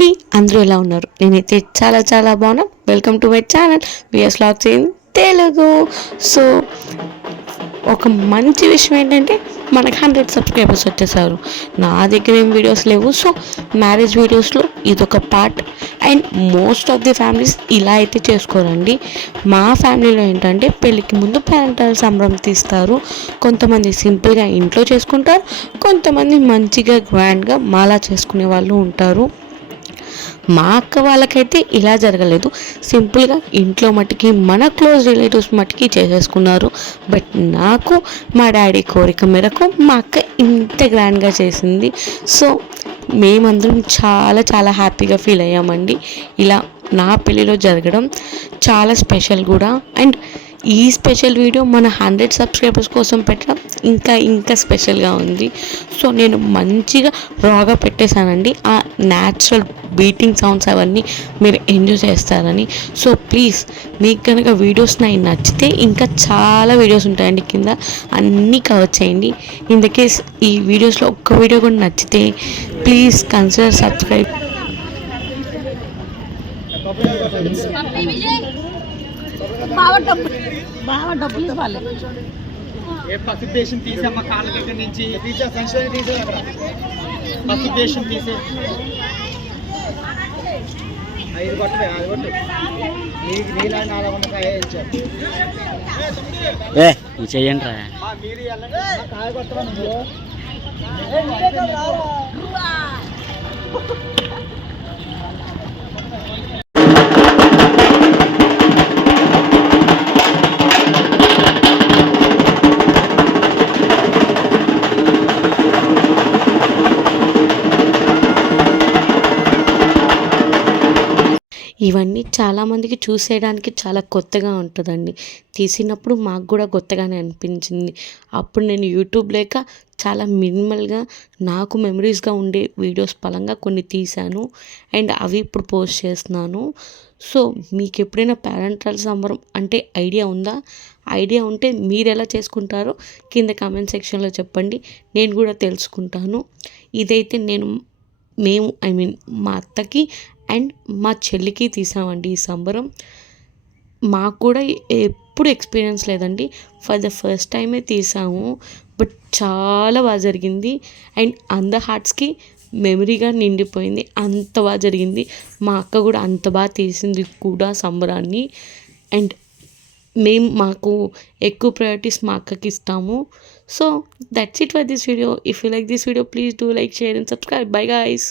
అండి, అందరూ ఎలా ఉన్నారు? నేనైతే చాలా చాలా బాగున్నా. Welcome to my channel VS vlogs in Telugu. So ఒక మంచి విషయం ఏంటంటే మనకు 100 సబ్స్క్రైబర్స్ వచ్చేసారు. నా దగ్గర ఏం వీడియోస్ లేవు. సో మ్యారేజ్ వీడియోస్లో ఇదొక part. And most of the families ఇలా అయితే చేసుకోరండి. మా ఫ్యామిలీలో ఏంటంటే పెళ్ళికి ముందు పేరెంటల్ సంబరం తీస్తారు. కొంతమంది సింపుల్గా ఇంట్లో చేసుకుంటారు, కొంతమంది మంచిగా గ్రాండ్గా మాలా చేసుకునే వాళ్ళు ఉంటారు. మా అక్క వాళ్ళకైతే ఇలా జరగలేదు. సింపుల్గా ఇంట్లో మట్టుకి మన క్లోజ్ రిలేటివ్స్ మట్టుకి చేసేసుకున్నారు. బట్ నాకు మా డాడీ కోరిక మేరకు మా అక్క ఇంత గ్రాండ్గా చేసింది. సో మేమందరం చాలా చాలా హ్యాపీగా ఫీల్ అయ్యామండి. ఇలా నా పెళ్ళిలో జరగడం చాలా స్పెషల్ కూడా. అండ్ ఈ స్పెషల్ వీడియో మన 100 సబ్స్క్రైబర్స్ కోసం పెట్టడం ఇంకా స్పెషల్గా ఉంది. సో నేను మంచిగా రాగా పెట్టేశానండి. ఆ న్యాచురల్ బీటింగ్ సౌండ్స్ అవన్నీ మీరు ఎంజాయ్ చేస్తారని. సో ప్లీజ్ మీకు కనుక వీడియోస్ నాకు నచ్చితే ఇంకా చాలా వీడియోస్ ఉంటాయండి కింద, అన్నీ కవర్ చేయండి. ఇన్ ద కేస్ ఈ వీడియోస్లో ఒక్క వీడియో కూడా నచ్చితే ప్లీజ్ కన్సిడర్ సబ్స్క్రైబ్. బాగా డబ్బులు ఇవ్వాలి. పసిదేశం తీసేమ్మ కాళ్ళ దగ్గర నుంచి తీసే పసిదేశం తీసే 5 కొట్టు 5 కొట్టు నీకు నీలా 400 ఇచ్చారు. చెయ్యండి రా మీరు కాయ కొట్టవా నువ్వు. ఇవన్నీ చాలామందికి చూసేయడానికి చాలా కొత్తగా ఉంటుందండి. తీసినప్పుడు మాకు కూడా కొత్తగానే అనిపించింది. అప్పుడు నేను యూట్యూబ్ లేక చాలా మినిమల్గా నాకు మెమరీస్గా ఉండే వీడియోస్ పరంగా కొన్ని తీశాను. అండ్ అవి ఇప్పుడు పోస్ట్ చేస్తున్నాను. సో మీకు ఎప్పుడైనా పేరెంటల్ సంబరం అంటే ఐడియా ఉందా? ఐడియా ఉంటే మీరు ఎలా చేసుకుంటారో కింద కామెంట్ సెక్షన్లో చెప్పండి, నేను కూడా తెలుసుకుంటాను. ఇదైతే మేము మా అత్తకి అండ్ మా చెల్లికి తీసామండి ఈ సంబరం. మాకు కూడా ఎప్పుడు ఎక్స్పీరియన్స్ లేదండి, ఫర్ ద ఫస్ట్ టైమే తీసాము. బట్ చాలా బాగా జరిగింది. అండ్ అందర్ హార్ట్స్కి మెమరీగా నిండిపోయింది. అంత బాగా జరిగింది. మా అక్క కూడా అంత బాగా తీసింది కూడా సంబరాన్ని. అండ్ మాకు ఎక్కువ ప్రయారిటీస్ మా అక్కకి ఇస్తాము. So that's it for this video. If you like this video please do like, share and subscribe. Bye guys.